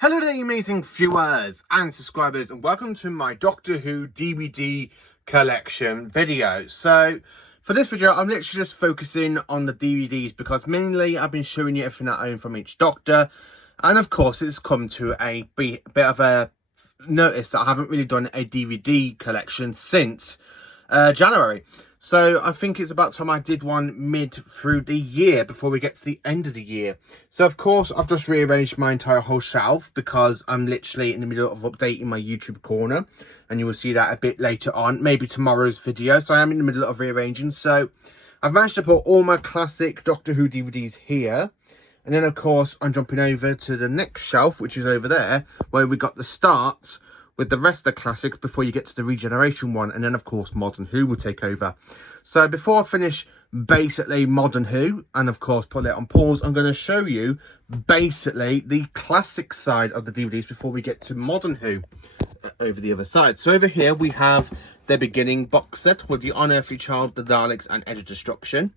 Hello there, amazing viewers and subscribers, and welcome to my Doctor Who DVD collection video. So, for this video, I'm literally just focusing on the DVDs because mainly I've been showing you everything I own from each Doctor. And of course, it's come to a bit of a notice that I haven't really done a DVD collection since January. So I think it's about time I did one mid through the year before we get to the end of the year. So of course I've just rearranged my entire whole shelf because I'm literally in the middle of updating my YouTube corner, and you will see that a bit later on, maybe tomorrow's video. So I am in the middle of rearranging. So I've managed to put all my classic Doctor Who DVDs here. And then of course I'm jumping over to the next shelf, which is over there, where we got the start with the rest of the classics before you get to the Regeneration one. And then, of course, Modern Who will take over. So before I finish basically Modern Who, and, of course, put it on pause, I'm going to show you basically the classic side of the DVDs before we get to Modern Who over the other side. So over here, we have the beginning box set with The Unearthly Child, The Daleks, and Edge of Destruction.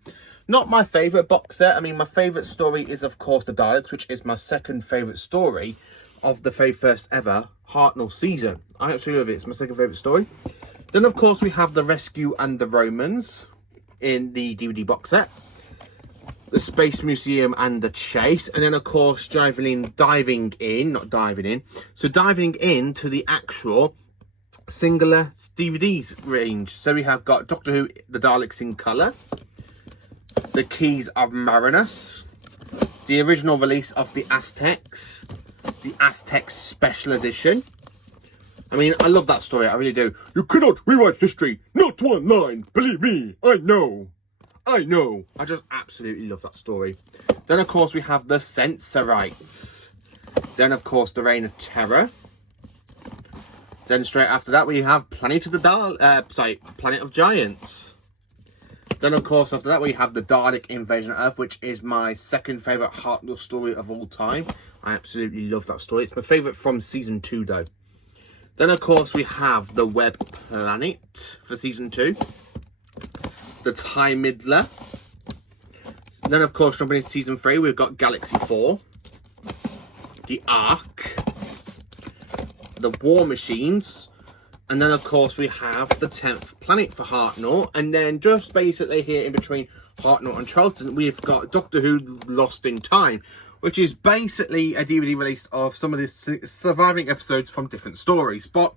Not my favourite box set. I mean, my favourite story is, of course, The Daleks, which is my second favourite story of the very first ever Hartnell season. I absolutely love it. It's my second favourite story. Then, of course, we have The Rescue and the Romans in the DVD box set. The Space Museum and The Chase. And then, of course, diving into the actual singular DVDs range. So we have got Doctor Who, The Daleks in colour. The Keys of Marinus. The original release of The Aztecs. The Aztecs Special Edition. I mean, I love that story, I really do. You cannot rewrite history, not one line. Believe me, I know. I just absolutely love that story. Then, of course, we have The Sensorites. Then, of course, The Reign of Terror. Then, straight after that, we have Planet of Giants. Then, of course, after that, we have The Dalek Invasion of Earth, which is my second favourite Hartnell story of all time. I absolutely love that story. It's my favourite from season 2, though. Then, of course, we have The Web Planet for season 2. The Time Midler. Then, of course, jumping into season 3, we've got Galaxy 4. The Ark. The War Machines. And then, of course, we have The 10th Planet for Hartnell. And then just basically here in between Hartnell and Charlton, we've got Doctor Who Lost in Time, which is basically a DVD release of some of the surviving episodes from different stories. But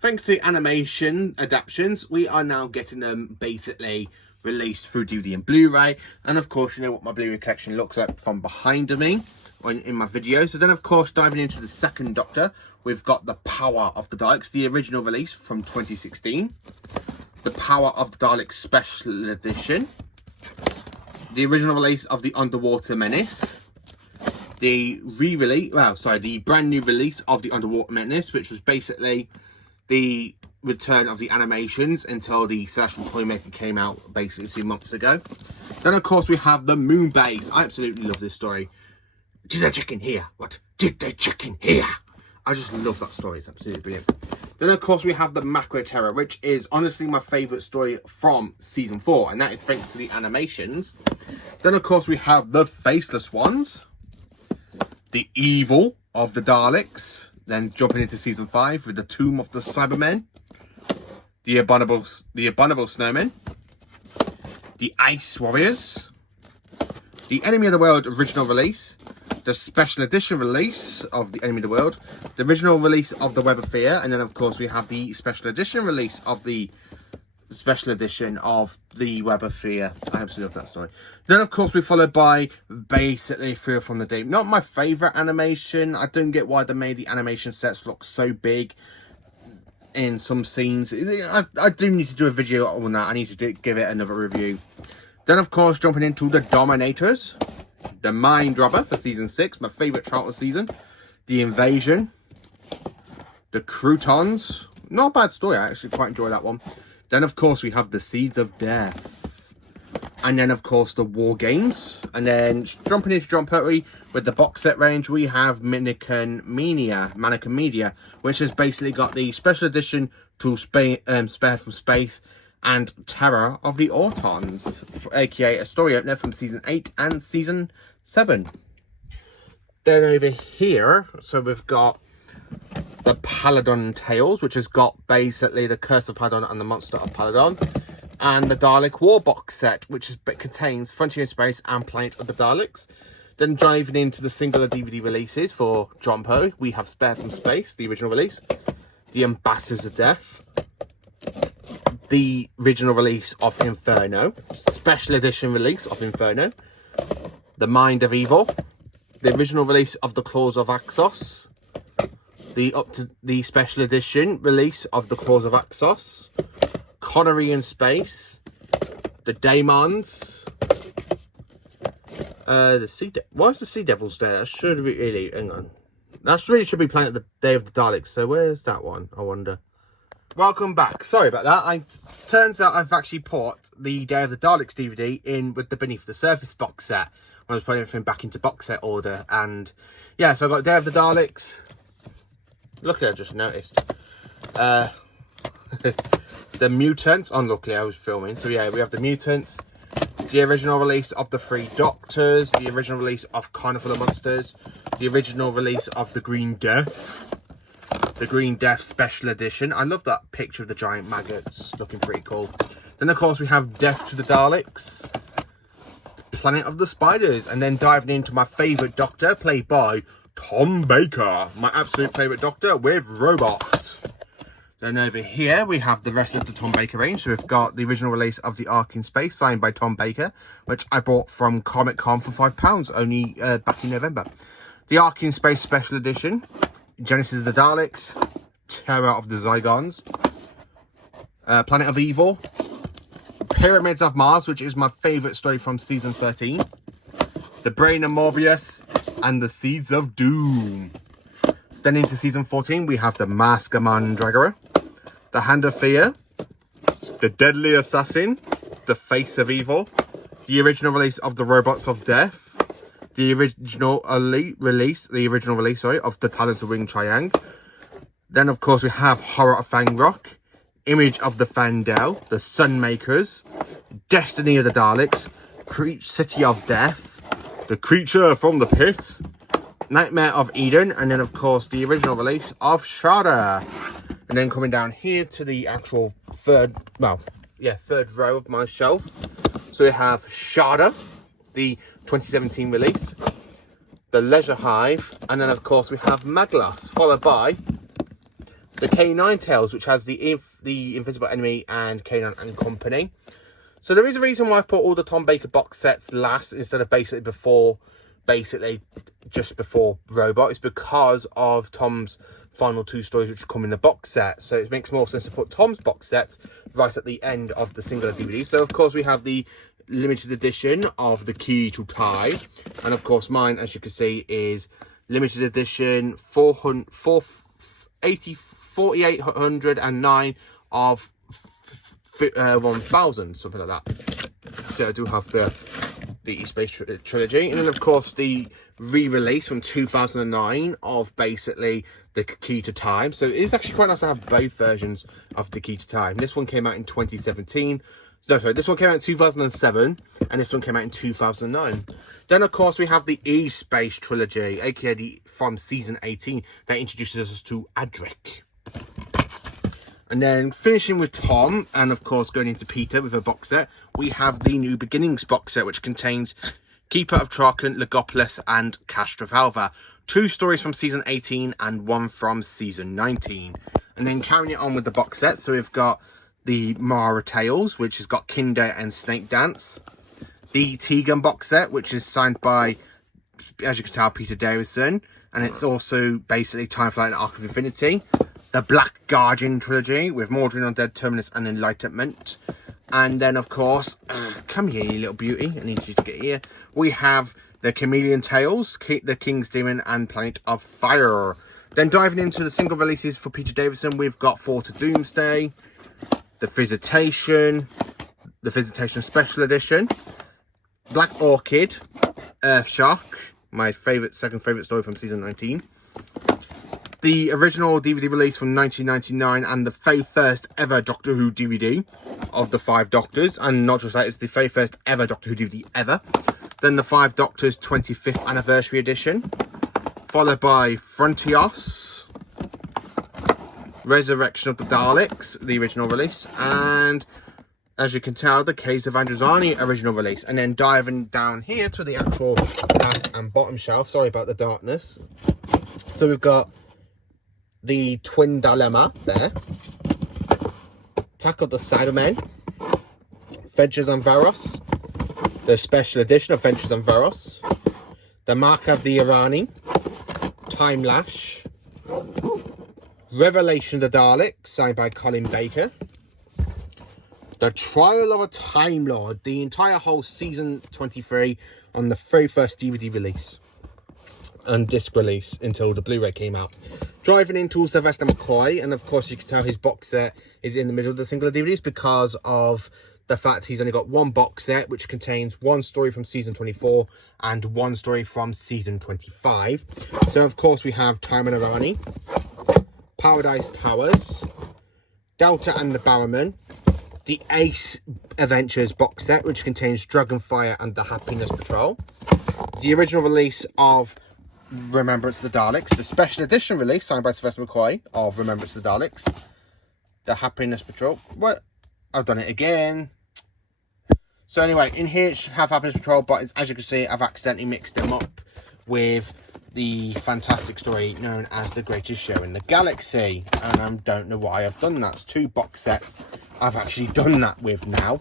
thanks to animation adaptations, we are now getting them basically released through DVD and Blu-ray. And of course, you know what my Blu-ray collection looks like from behind me in my video. So then, of course, diving into the second Doctor, we've got The Power of the Daleks, the original release from 2016. The Power of the Daleks Special Edition. The original release of The Underwater Menace. The brand new release of The Underwater Menace, which was basically the return of the animations until the Celestial Toymaker came out basically 2 months ago. Then, of course, we have The Moon Base. I absolutely love this story. Did they check in here? What? Did they check in here? I just love that story. It's absolutely brilliant. Then, of course, we have The Macro Terror, which is honestly my favourite story from season 4. And that is thanks to the animations. Then, of course, we have The Faceless Ones. The Evil of the Daleks. Then jumping into season 5 with The Tomb of the Cybermen. The Abominable Snowmen. The Ice Warriors. The Enemy of the World original release. The special edition release of The Enemy of the World, the original release of The Web of Fear, and then, of course, we have the special edition release of the special edition of The Web of Fear. I absolutely love that story. Then, of course, we're followed by basically Fear from the Deep. Not my favourite animation. I don't get why they made the animation sets look so big in some scenes. I do need to do a video on that. I need to give it another review. Then, of course, jumping into The Dominators. The Mind Robber for season 6, my favourite Charlton season. The Invasion. The Croutons. Not a bad story, I actually quite enjoy that one. Then, of course, we have The Seeds of Death. And then, of course, The War Games. And then, jumping into John Pertwee with the box set range, we have Mannequin Media, which has basically got the special edition to Spare from Space and Terror of the Autons, aka a story opener from season 8 and season 7. Then over here, so we've got the Paladon Tales, which has got basically the Curse of Paladon and the Monster of Paladon, and the Dalek War box set, which contains Frontier in Space and Planet of the Daleks. Then diving into the singular DVD releases for John Poe, we have Spare from Space, the original release, the Ambassadors of Death, the original release of Inferno, special edition release of Inferno, the Mind of Evil, the original release of the Claws of Axos, the special edition release of the Claws of Axos, Connery in Space, the Daemons, why is the Sea Devils there? That should really, hang on. That really should be Planet of the Day of the Daleks. So where's that one? I wonder. Welcome back. Sorry about that. Turns out I've actually put the Day of the Daleks DVD in with the Beneath the Surface box set when I was putting everything back into box set order. And yeah, so I've got Day of the Daleks. Luckily, I just noticed. The Mutants. Unluckily, I was filming. So yeah, we have the Mutants. The original release of the Three Doctors, the original release of Carnival of Monsters, the original release of the Green Death, the Green Death Special Edition. I love that picture of the giant maggots, looking pretty cool. Then, of course, we have Death to the Daleks, Planet of the Spiders, and then diving into my favourite Doctor, played by Tom Baker, my absolute favourite Doctor with Robot. Then over here, we have the rest of the Tom Baker range. So we've got the original release of The Ark in Space, signed by Tom Baker, which I bought from Comic-Con for £5, only back in November. The Ark in Space Special Edition, Genesis of the Daleks, Terror of the Zygons, Planet of Evil, Pyramids of Mars, which is my favourite story from Season 13, The Brain of Morbius, and The Seeds of Doom. Then into Season 14, we have The Mask of Mandragora, The Hand of Fear, The Deadly Assassin, The Face of Evil, the original release of The Robots of Death, the original release of The Talons of Wing Chiang. Then, of course, we have Horror of Fang Rock, Image of the Fandel, The Sunmakers, Destiny of the Daleks, City of Death, The Creature from the Pit, Nightmare of Eden, and then, of course, the original release of Shada. And then coming down here to the actual third row of my shelf. So we have Shada, the 2017 release, the Leisure Hive, and then, of course, we have Maglas, followed by the K9 Tales, which has the Invisible Enemy and K9 and Company. So there is a reason why I've put all the Tom Baker box sets last instead of just before Robot. It's because of Tom's final two stories which come in the box set. So it makes more sense to put Tom's box sets right at the end of the singular DVD. So of course we have the limited edition of The Key to Tide. And of course mine, as you can see, is limited edition 4809 of 1000, something like that. So I do have the E-Space trilogy, and then of course the re-release from 2009 of basically The Key to Time. So it's actually quite nice to have both versions of The Key to Time. This one came out in 2017. No, sorry, this one came out in 2007, and this one came out in 2009. Then, of course, we have the E-Space trilogy, aka from Season 18, that introduces us to Adric. And then finishing with Tom, and of course going into Peter with a box set, we have the New Beginnings box set, which contains Keeper of Traken, Legopolis, and Castrovalva. 2 stories from Season 18 and 1 from Season 19. And then carrying it on with the box set, so we've got the Mara Tales, which has got Kinder and Snake Dance. The Tegan box set, which is signed by, as you can tell, Peter Davison. And it's also basically Time Flight and Arc of Infinity. The Black Guardian trilogy with Mordrin Undead, Terminus, and Enlightenment. And then, of course, come here, you little beauty. I need you to get here. We have the Chameleon Tales, the King's Demon, and Planet of Fire. Then diving into the single releases for Peter Davison, we've got Fort of Doomsday, The Visitation Special Edition, Black Orchid, Earthshock, my second favourite story from Season 19. The original DVD release from 1999 and the very first ever Doctor Who DVD of the 5 Doctors. And not just that, it's the very first ever Doctor Who DVD ever. Then the 5 Doctors 25th Anniversary Edition. followed by Frontios, Resurrection of the Daleks, the original release, and as you can tell, the Case of Androzani original release. And then diving down here to the actual last and bottom shelf, sorry about the darkness. So we've got the Twin Dilemma there, Attack of the Cybermen, Adventures on Varos, the special edition of Adventures on Varos, the Mark of the Irani, Time Lash, Revelation of the Daleks, signed by Colin Baker, The Trial of a Time Lord, the entire whole season 23 on the very first DVD release and disc release until the Blu-ray came out. Driving into Sylvester McCoy, and of course you can tell his box set is in the middle of the single DVDs because of the fact he's only got one box set which contains one story from season 24 and one story from season 25. So of course we have Time and Irani, Paradise Towers, Delta and the Barrowman, the Ace Adventures box set, which contains Dragonfire and the Happiness Patrol, the original release of Remembrance of the Daleks, the special edition release signed by Sylvester McCoy of Remembrance of the Daleks, the Happiness Patrol. What? I've done it again. So anyway, in here it should have Happiness Patrol, but as you can see, I've accidentally mixed them up with the fantastic story known as The Greatest Show in the Galaxy, and I don't know why I've done that. It's two box sets I've actually done that with now,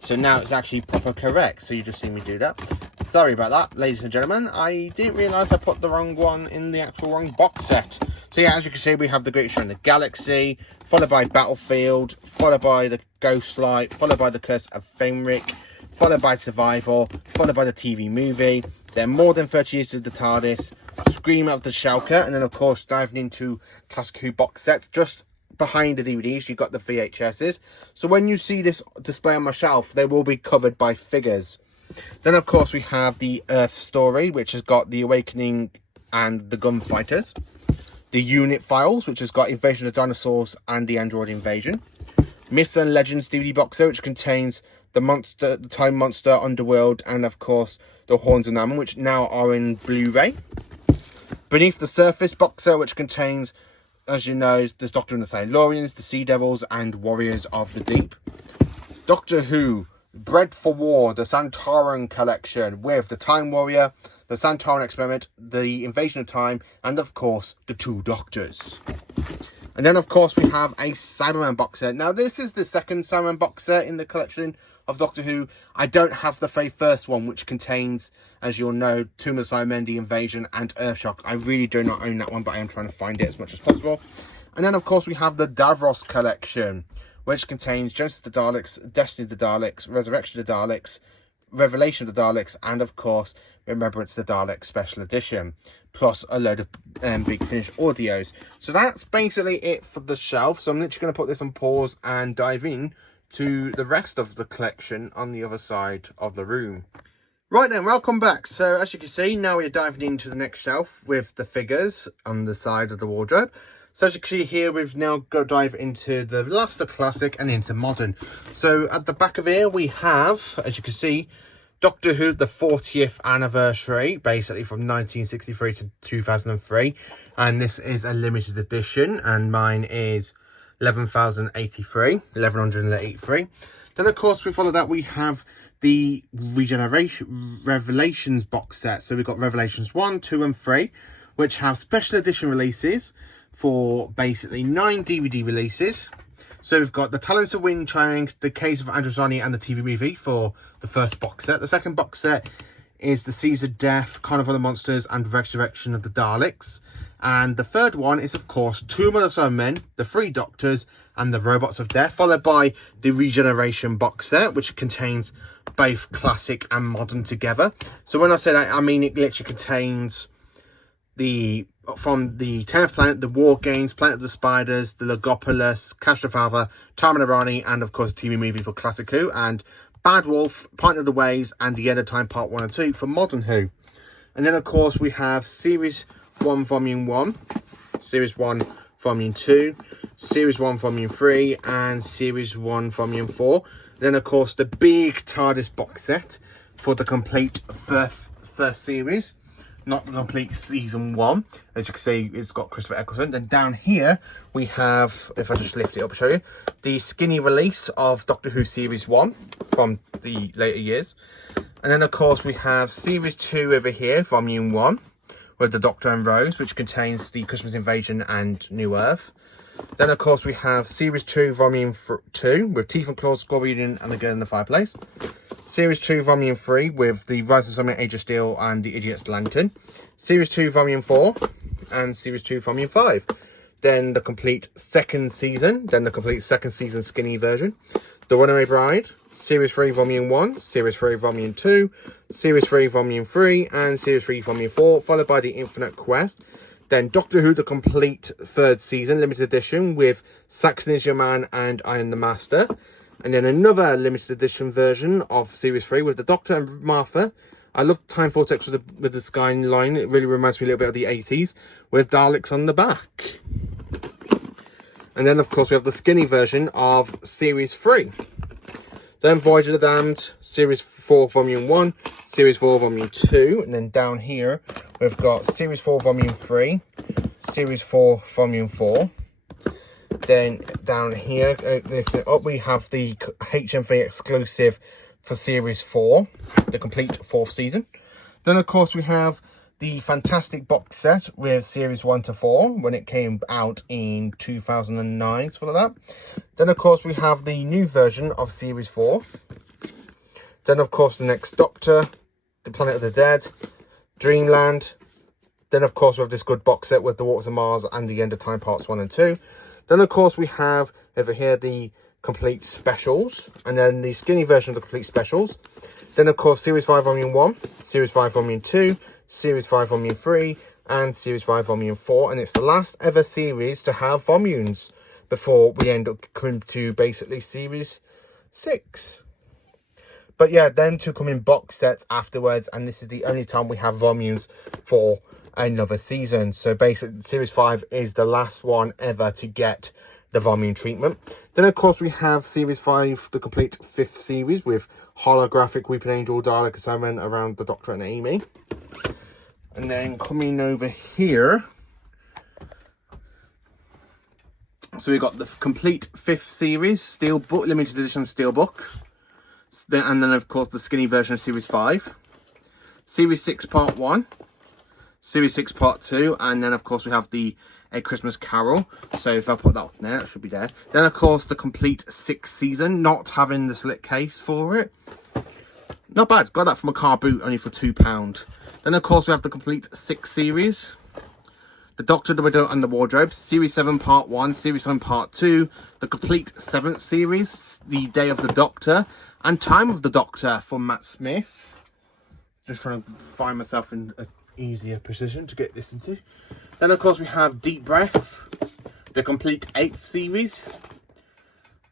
so now it's actually proper correct. So you just see me do that. Sorry about that, ladies and gentlemen. I didn't realise I put the wrong one in the actual wrong box set. So yeah, as you can see, we have The Greatest Show in the Galaxy, followed by Battlefield, followed by The Ghostlight, followed by The Curse of Fenric, followed by Survival, followed by the TV movie, then More Than 30 Years of the TARDIS, Scream of the Shulker, and then of course diving into Classic Who box sets. Just behind the DVDs you've got the VHSs, so when you see this display on my shelf, they will be covered by figures. Then of course we have the Earth story, which has got The Awakening and the Gunfighters, the Unit Files, which has got Invasion of the Dinosaurs and the Android Invasion, Myths and Legends DVD box set, which contains the Time Monster, Underworld, and of course the Horns of Namen, which now are in Blu-ray. Beneath the Surface box set, which contains, as you know, there's Doctor and the Silurians, the Sea Devils, and Warriors of the Deep. Doctor Who, Bred for War, the Santoran collection, with the Time Warrior, the Santoran Experiment, the Invasion of Time, and of course the Two Doctors. And then of course we have a Cyberman box set. Now this is the second Cyberman box set in the collection of Doctor Who. I don't have the very first one, which contains, as you'll know, Tomb of the Cybermen, The Invasion, and Earthshock. I really do not own that one, but I am trying to find it as much as possible. And then of course we have the Davros collection, which contains Genesis of the Daleks, Destiny of the Daleks, Resurrection of the Daleks, Revelation of the Daleks, and of course Remembrance of the Daleks special edition, plus a load of Big Finish audios. So that's basically it for the shelf. So I'm literally going to put this on pause and dive in to the rest of the collection on the other side of the room. Right then, welcome back. So as you can see, now we're diving into the next shelf with the figures on the side of the wardrobe. So as you can see here, we've now got to dive into the last of classic and into modern. So at the back of here, we have, as you can see, Doctor Who, the 40th anniversary, basically from 1963 to 2003. And this is a limited edition, and mine is 11,083. Then of course we follow that, we have the Revelations box set. So we've got Revelations 1, 2 and 3, which have special edition releases for basically 9 DVD releases. So we've got the Talons of Wing Chang, the Case of Androzani, and the TV movie for the first box set. The second box set is the Seas of Death, Carnival of the Monsters, and Resurrection of the Daleks. And the third one is, of course, Tomb of the Cybermen, the Three Doctors, and the Robots of Death, followed by the Regeneration box set, which contains both classic and modern together. So when I say that, I mean it literally contains from the 10th Planet, the War Games, Planet of the Spiders, the Logopolis, Castrofather, Time and Irani, and of course the TV movie for Classic Who, and Bad Wolf, Pint of the Waves, and The End of Time Part 1 and 2 for Modern Who. And then of course we have Series 1 Volume 1, Series 1 Volume 2, Series 1 Volume 3, and Series 1 Volume 4. Then of course the big TARDIS box set for the complete first series. not the complete season 1. As you can see, it's got Christopher Eccleston. Then down here we have, if I just lift it up, show you the skinny release of Doctor Who series 1 from the later years. And then of course we have series 2 over here, volume 1, with the Doctor and Rose, which contains the Christmas Invasion and New Earth. Then of course we have series 2 volume 2 with Teeth and Claws, Squad Reunion and The Girl in the Fireplace. Series 2 volume 3 with the Rise of Summer, Age of Steel and The Idiot's Lantern. Series 2 volume 4 and series 2 volume 5. Then the complete second season, then the complete second season skinny version. The Runaway Bride, series 3 volume 1, series 3 volume 2, series 3 volume 3 and series 3 volume 4, followed by The Infinite Quest. Then Doctor Who, the complete third season, limited edition with Saxon is Your Man and I Am the Master. And then another limited edition version of series 3 with the Doctor and Martha. I love Time Vortex with the skyline. It really reminds me a little bit of the 80s with Daleks on the back. And then of course we have the skinny version of series 3. Then Voyage of the Damned, series 4 volume 1, series 4 volume 2. And then down here we've got series 4 volume 3, series 4 volume 4. Then down here, lifting up, we have the HMV exclusive for series 4, the complete 4th season. Then of course we have the fantastic box set with series 1 to 4 when it came out in 2009, something like that. Then of course we have the new version of series 4. Then of course the Next Doctor, The Planet of the Dead, Dreamland. Then of course we have this good box set with The Waters of Mars and The End of Time parts 1 and 2. Then of course we have over here the complete specials, and then the skinny version of the complete specials. Then of course series 5 volume 1, series 5 volume 2, series 5 volume 3 and series 5 volume 4, and it's the last ever series to have volumes before we end up coming to basically series 6. But yeah, then to come in box sets afterwards, and this is the only time we have volumes for another season. So basically series 5 is the last one ever to get the volume treatment. Then of course we have series 5, the complete 5th series with holographic Weeping Angel, Dalek and Simon around the Doctor and Amy. And then coming over here, so we've got the complete 5th series steelbook, limited edition steelbook. And then of course the skinny version of series 5, series 6 part 1, series 6 part 2, and then of course we have the A Christmas Carol. So if I put that up there, it should be there. Then of course the complete 6th season, not having the slit case for it. Not bad, got that from a car boot only for £2. Then of course we have the complete 6th series, The Doctor, the Widow and the Wardrobe, series 7 part 1, series 7 part 2, the complete 7th series, The Day of the Doctor and Time of the Doctor from Matt Smith. Just trying to find myself in a easier position to get this into. Then of course we have Deep Breath, the complete 8th series.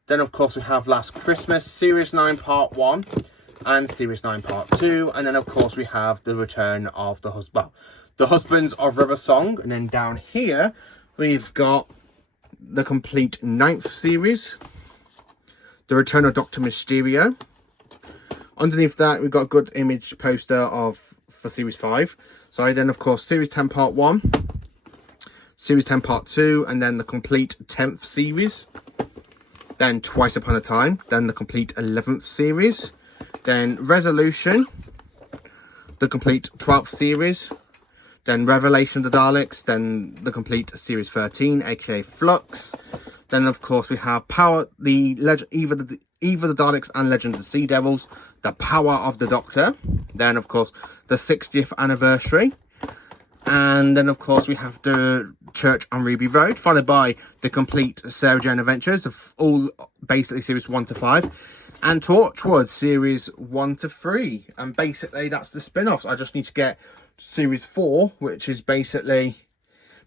Then of course we have Last Christmas, series 9 part 1 and series 9 part 2. And then of course we have the return of the Husbands of River Song. And then down here we've got the complete 9th series, the return of Dr. Mysterio. Underneath that we've got a good image poster for series 5. So then of course series 10 part 1, series 10 part 2, and then the complete 10th series. Then Twice Upon a Time, then the complete 11th series. Then Resolution, the complete 12th series. Then Revelation of the Daleks, then the complete series 13, aka Flux. Then of course we have Power, Eve of the Daleks and Legend of the Sea Devils, The Power of the Doctor. Then of course the 60th anniversary. And then of course we have the Church on Ruby Road, followed by the complete Sarah Jane Adventures of all basically series 1 to 5. And Torchwood series 1 to 3. And basically that's the spin-offs. I just need to get series 4, which is basically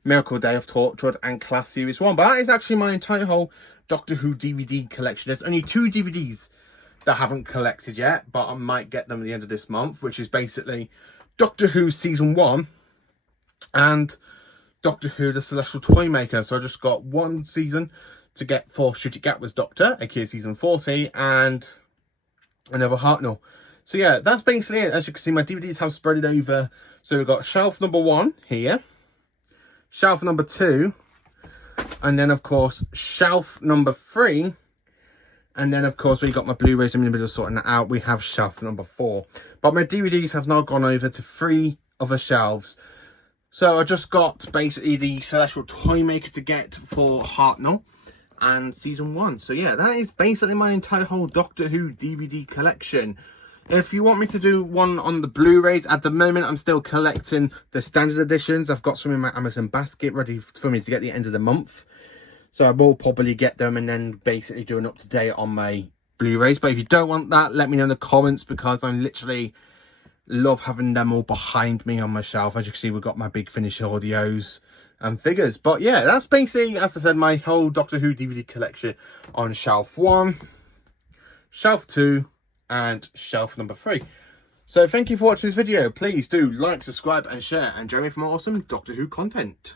Miracle Day of Torchwood and Class series 1. But that is actually my entire whole Doctor Who DVD collection. There's only 2 DVDs that I haven't collected yet, but I might get them at the end of this month, which is basically Doctor Who season 1 and Doctor Who the Celestial Toymaker. So I just got 1 season to get for Ncuti Gatwa's Doctor, aka season 40, and another Hartnell So yeah, that's basically it. As you can see, my DVDs have spread it over. So we've got shelf number 1 here, shelf number 2, and then of course shelf number 3. And then, of course, we got my Blu-rays. I'm in the middle of sorting that out. We have shelf number 4. But my DVDs have now gone over to 3 other shelves. So I just got basically the Celestial Toymaker to get for Hartnell and Season 1. So, yeah, that is basically my entire whole Doctor Who DVD collection. If you want me to do one on the Blu-rays, at the moment, I'm still collecting the standard editions. I've got some in my Amazon basket ready for me to get the end of the month. So I will probably get them and then basically do an up-to-date on my Blu-rays. But if you don't want that, let me know in the comments, because I literally love having them all behind me on my shelf. As you can see, we've got my Big Finish audios and figures. But yeah, that's basically, as I said, my whole Doctor Who DVD collection on shelf 1, shelf 2, and shelf number 3. So thank you for watching this video. Please do like, subscribe, and share. And join me for more awesome Doctor Who content.